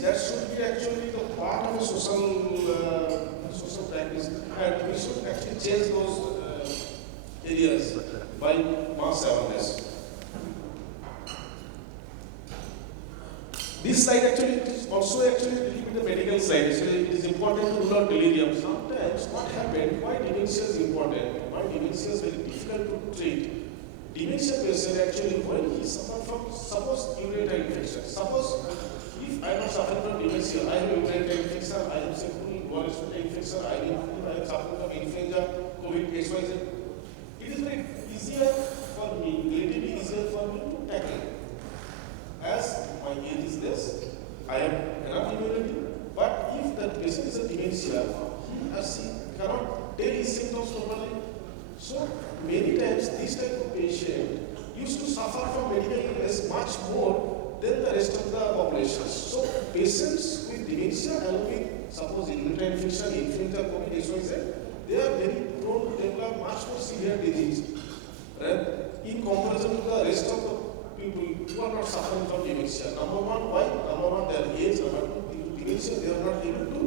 that should be actually the part of a social practice, and we should actually change those areas by mass awareness. This slide actually is also actually the medical side. Actually, it is important to rule out delirium. Sometimes what happened, why dementia is important, why dementia is very difficult to treat. Dementia patient actually, when he suffers from, suppose urinary infection, suppose if I am not suffering from dementia, I have urinary infection, I have simple respiratory infection, I am suffering from influenza, COVID, XYZ. It is very easier for me, relatively easier for me to tackle. As my age is less, I have enough immunity, but if the patient is a dementia, he or she cannot tell his symptoms normally. So many times this type of patient used to suffer from medical illness much more than the rest of the population. So patients with dementia along with suppose urinary infection, influenza, COVID, XYZ, they are very prone to develop much more severe disease, right? In comparison to the rest of the people who are not suffering from dementia. Number one, why? Number one, their age. Number two, due to dementia, they are not able to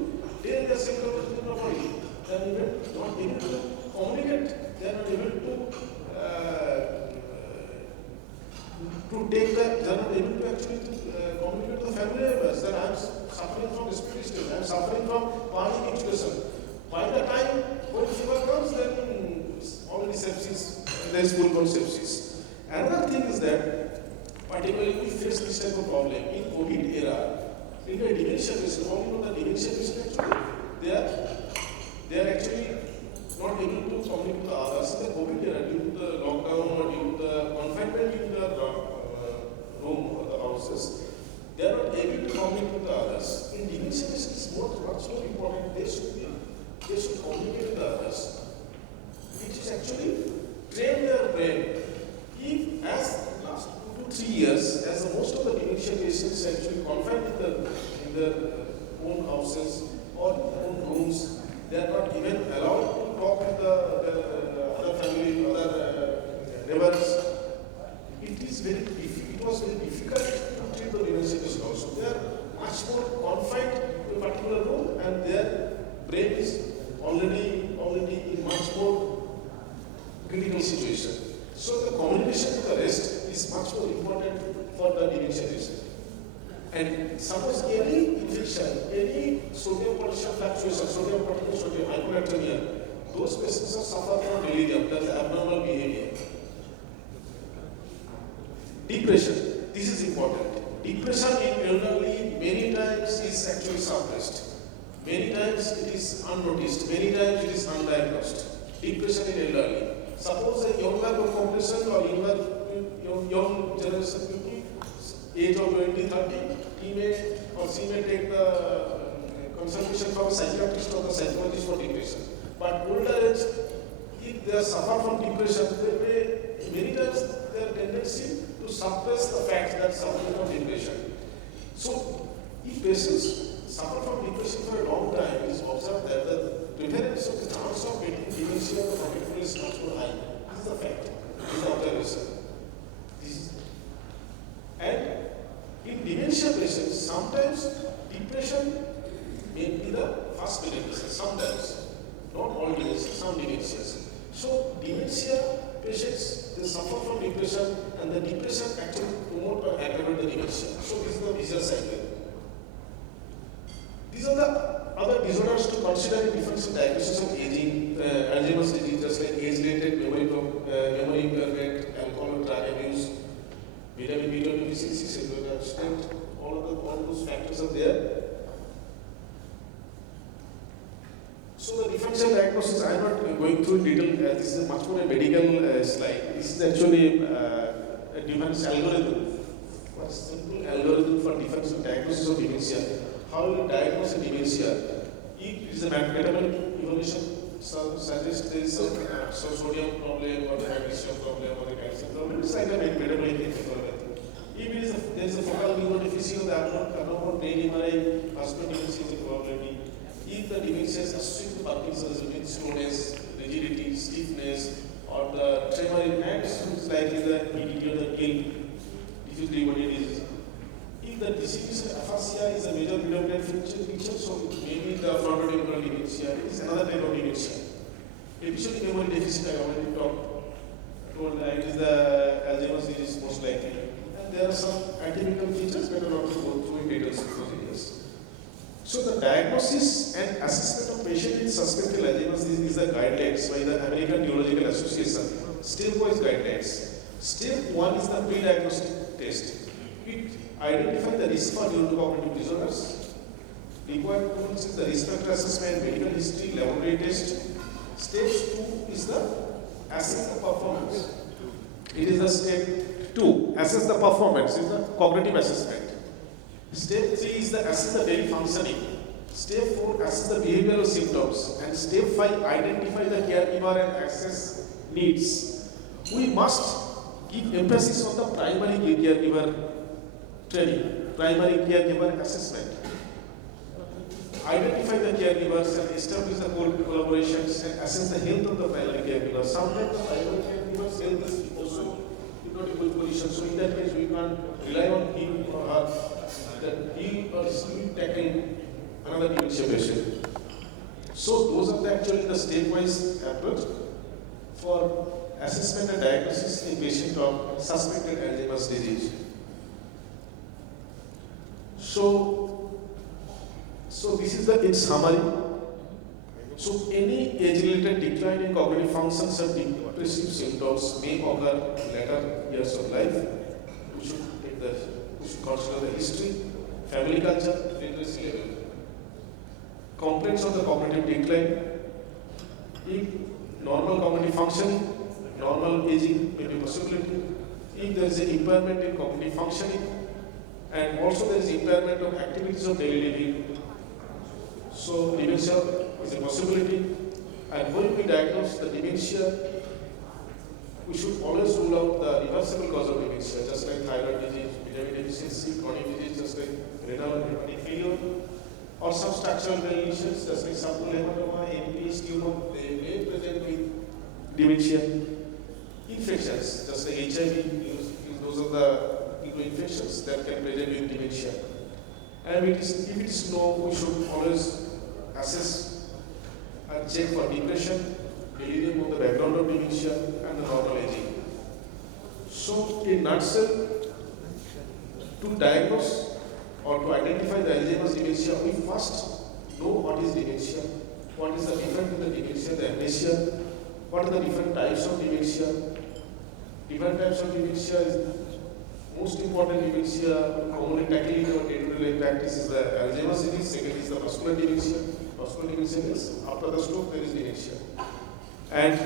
tell their symptoms in the body. They are even not able to communicate. They are not able to take that. They are not able to actually communicate to the family members that I am suffering from respiratory distress. I am suffering from panic situation. By the time when fever comes, then already sepsis. There is full-blown sepsis. Another thing is that, particularly we face this type of problem in COVID era. In the dementia patient, all you know the dementia patient actually, they are actually not able to communicate with the others. In the COVID era, due to the lockdown or due to the confinement in the room or the houses, they are not able to communicate with the others. In dementia patient, it's much more important. They should communicate with the others. It is actually train their brain. If as last 2 to 3 years, as most of the dementia patients actually confined in their own houses or own rooms, they are not even allowed to talk with the other family, other neighbors. It was very difficult to treat the dementia patients also. They are much more confined to a particular room, and their brain is already in much more critical situation. So the communication with the rest is much more important for the dementia patient. And suppose any infection, any sodium potassium fluctuation, sodium potassium sodium hyponatremia, those patients are suffer from delirium, that's abnormal behavior. Depression, this is important. Depression in elderly many times is actually suppressed. Many times it is unnoticed, many times it is undiagnosed. Depression in elderly. Suppose a younger population or young generation people, age of 20, 30, he may or she may take the consultation from a psychiatrist or the psychologist for depression. But older age, if they suffer from depression, they may, many times their tendency to suppress the fact that suffering from depression. So, if patients suffer from depression for a long time, it is observed that the prevalence of the chance of getting dementia or forgetfulness is much more high. This is the fact. This is the observation. And in dementia patients, sometimes depression may be the first dementia. Sometimes, not all dementia, some dementias. So dementia patients, they suffer from depression, and the depression actually promote or aggravate the dementia. So this is the vicious cycle. These are the other disorders to consider in differential diagnosis of aging, Alzheimer's disease, just like age-related memory impairment, alcohol or drug abuse, vitamin B12 deficiency, cellular abstinence, all those factors are there. So the differential diagnosis, I am not going through in detail. This is much more a medical slide. This is actually a difference algorithm. What's simple algorithm for differential diagnosis of dementia? How you diagnose a dementia? If it is a metabolic evolution, suggests there is some sodium problem or the magnesium problem or the calcium problem. It's like a metabolic encephalopathy. If there is a focal neuron deficiency or the abnormal brain MRI, vascular deficiency is a probability. If the dementia is associated with Parkinson's, which means slowness, rigidity, stiffness, or the tremor in hands, it's likely the PDD or the guilt, diffuse Lewy body disease. If the distribution aphasia is a major predominant feature, so maybe the frontotemporal dementia is another type of dementia. Episodic memory deficit, I already told it is the Alzheimer's disease most likely. And there are some atypical features, better not to go through in details of those areas. So the diagnosis and assessment of patient with suspected Alzheimer's disease is the guidelines by the American Neurological Association, step-wise guidelines. Step 1 is the pre-diagnostic test. It identifies the risk for neurocognitive disorders. Required tools is the risk factor assessment, medical history, laboratory test. Step 2 is the assess the performance. It is the step 2, assess the performance, is the cognitive assessment. Step 3 is the assess the daily functioning. Step 4, assess the behavioral symptoms. And step 5, identify the caregiver and access needs. We must give emphasis on the primary caregiver training, primary caregiver assessment. Identify the caregivers and establish the collaborations and assess the health of the primary caregiver. Sometimes the primary caregiver's health is also not in good position, so in that case we can't rely on him or her that he or she will tackle another dementia patient. So those are actually the stepwise approach for assessment and diagnosis in patient of suspected Alzheimer's disease. So this is the in summary. So any age-related decline in cognitive functions and depressive symptoms may occur in later years of life. We should consider the history, family culture, literacy level. Complaints of the cognitive decline. If normal cognitive functioning, normal aging may be a possibility. If there is an impairment in cognitive functioning, and also there is impairment of activities of daily living, so dementia is a possibility. And when we diagnose the dementia, we should always rule out the reversible cause of dementia, just like thyroid disease, vitamin deficiency, chronic disease, just like renal and hepatic failure, or some structural lesions, just like subdural hematoma, NPs, tumor, they may present with dementia. Infections, just like HIV, those are the infections that can present with dementia. And if it is known, we should always assess and check for depression, delirium on the background of dementia, and the normal aging. So, in nutshell, to diagnose or to identify the Alzheimer's dementia, we first know what is dementia, what is the difference between the dementia, the amnesia, what are the different types of dementia. Different types of dementia is most important dementia commonly tackled in our day-to-day life practice is the Alzheimer's disease. Second is the muscular dementia. Muscular dementia is after the stroke there is dementia. And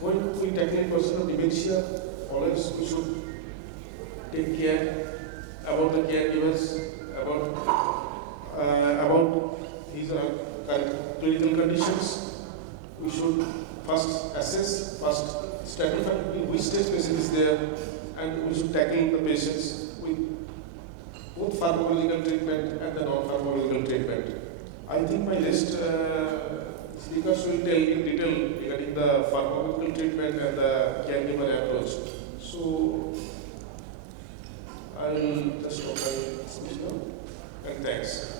when we tackle a person of dementia, always we should take care about the caregivers, about his clinical conditions. We should first assess, first stratify in which stage patient is there, and we should tackle the patients with both pharmacological treatment and the non-pharmacological treatment. I think my next speakers will tell in detail regarding the pharmacological treatment and the caregiver approach. So I will just stop my speech now, and thanks.